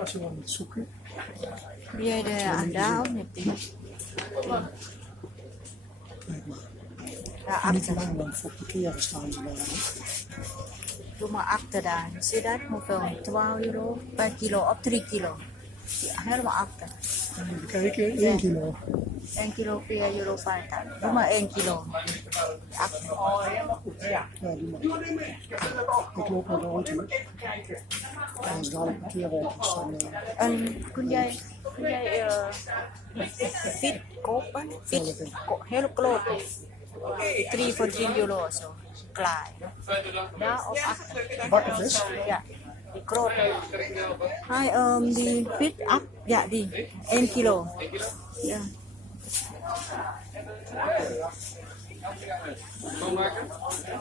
als je wel moet zoeken. Wie je de andaal met die? Ja, en dan, dan. ja, ja, ja. ja. ja niet want voor parkeren staan ze wel. Doe maar achter daar. Zie dat? Hoeveel? 12 euro? Per kilo? Op 3 kilo? Ja, helemaal achter. Even kijken, 1 kilo. 1 kilo via euro 5. Doe maar 1 kilo. Achter. Ja. Ik ja, loop ja. en, ja. en, en. Um, kun, jij, kun jij, uh, ja. fit ja. kopen? Fit, ja. ko, heel ja. kloot. Okay. Uh, 3 voor euro zo. So. Klaar. Ja, of achter? Bakken Ja. crop. Hi, um, the pit up, yeah, the N kilo. Yeah.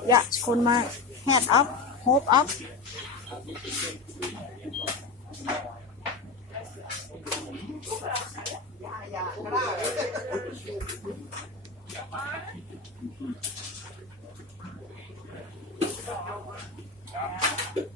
Yeah, it's called my head up, hope up. Yeah.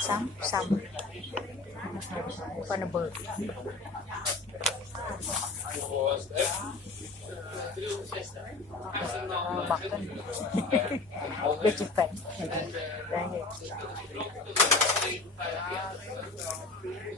Some, some. Open a bird. Button. Get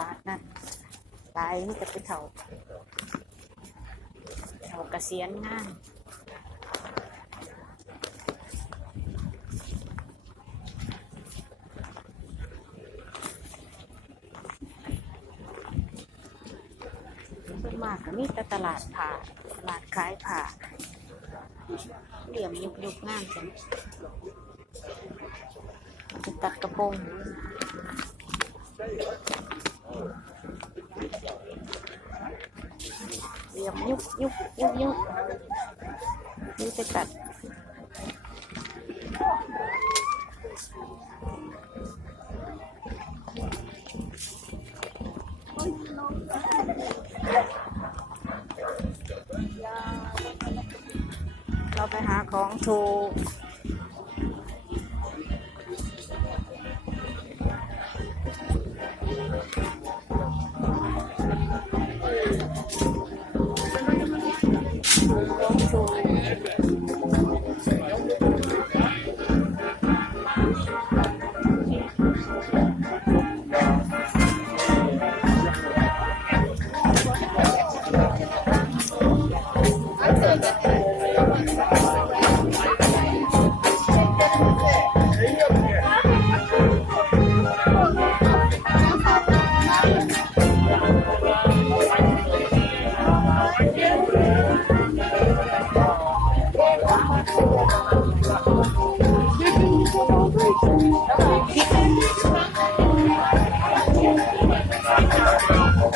ลาดนั่นลายนี่จะไปเถาเถากระเซียนง่ายส่วนมากก็มีแต่ตลาดผ่าตลาดขายผ่าเหลี่ยมยุบยุบง่ายจังตัดกระโปรง nhúc nhúc nhúc nhúc nhúc nhúc cái tật เราไปหาของถูกเ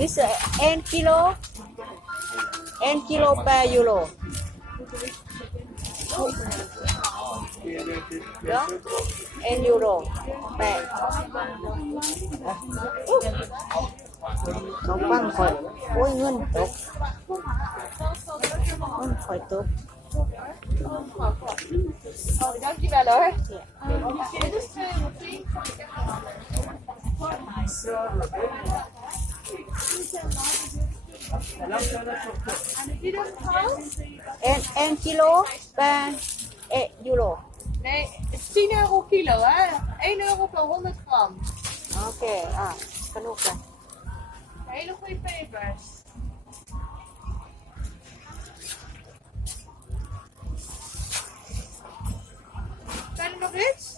This is uh, N kilo. N kilo per euro. Yeah. N euro. Bag. Nó băng khỏi. Ôi ngân tục. Ngân khỏi tục. Oh, don't give En 1 kilo per euro. Nee, 10 euro kilo, hè? 1 euro per 100 gram. Oké, okay, genoeg. Ah, Hele goede pepers. Zijn er nog iets?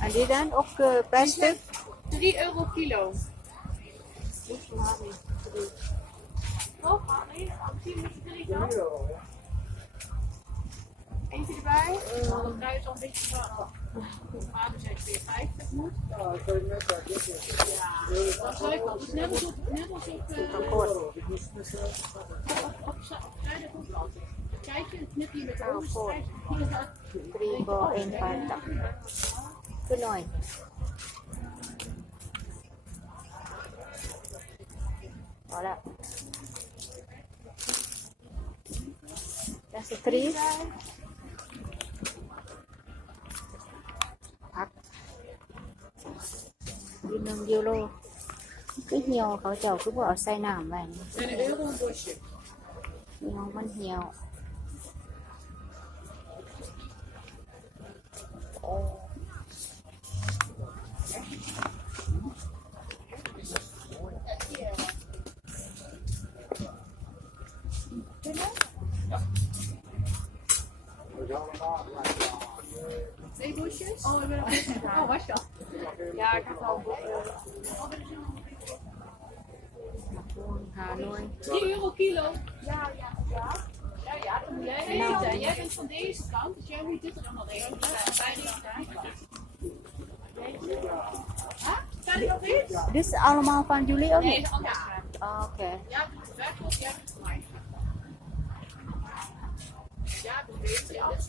En die dan ook uh, pijnstuk? 3 euro kilo. Niet van Harry. Toch, Harry? Misschien niet 3 euro. Eentje erbij. Ook, dan draait al een beetje van. Vader zegt weer 50 moet. Ja, dat is Net als op. Net als op zaterdag komt het uh, altijd. Kijk je, het knippie met de ogen. 3 euro, 1,50. Benoit. Hola. La actriz. Bác. Đi nâng điêu lô. Cứ nhiều khó chào cứ bỏ say nảm vậy. Nhiều mân nhiều. Oh, ik ben er Oh, was je al? Ja, ik heb al wel... ja, 3 euro kilo. Ja, ja, ja. Ja, ja, jij ja, ja, Jij bent heel. van deze kant, dus jij moet dit er allemaal regelen. Ja, ja. ja, ja. ja. ja, dit is allemaal van jullie ook? Nee, dat is allemaal van Oké. of dat is wel goed, ja, mij. Oh, okay. Ja, dat ja, is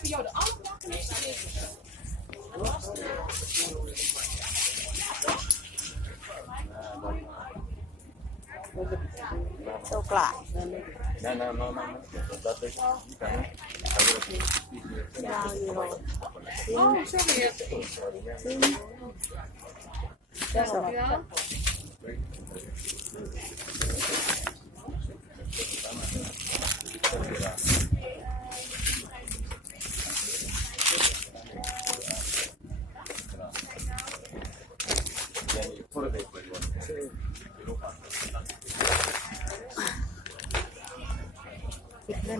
voor jou de allermakkelijkste is. Zo klaar. Nee, nee, maar, maar dat is niet kan Ja, Oh, sorry. Ja,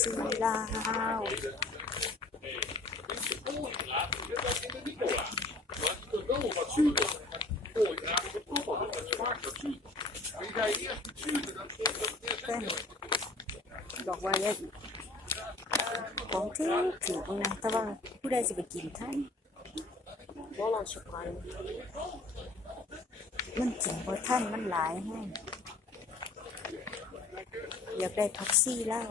สีลาวเป็นดอกวายเล็ของที่ถืงนะแต่ว่าผู้ใดจะไปกินท่านบอลสกันมันจริงว่าท่านมันหลายให้อยากได้ทัอกซี่แล้ว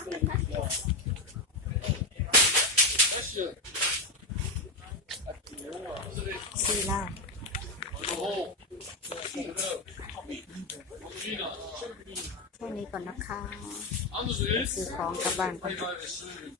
ช่นี้ก่อนนะคะซือของกับบ้านก่อน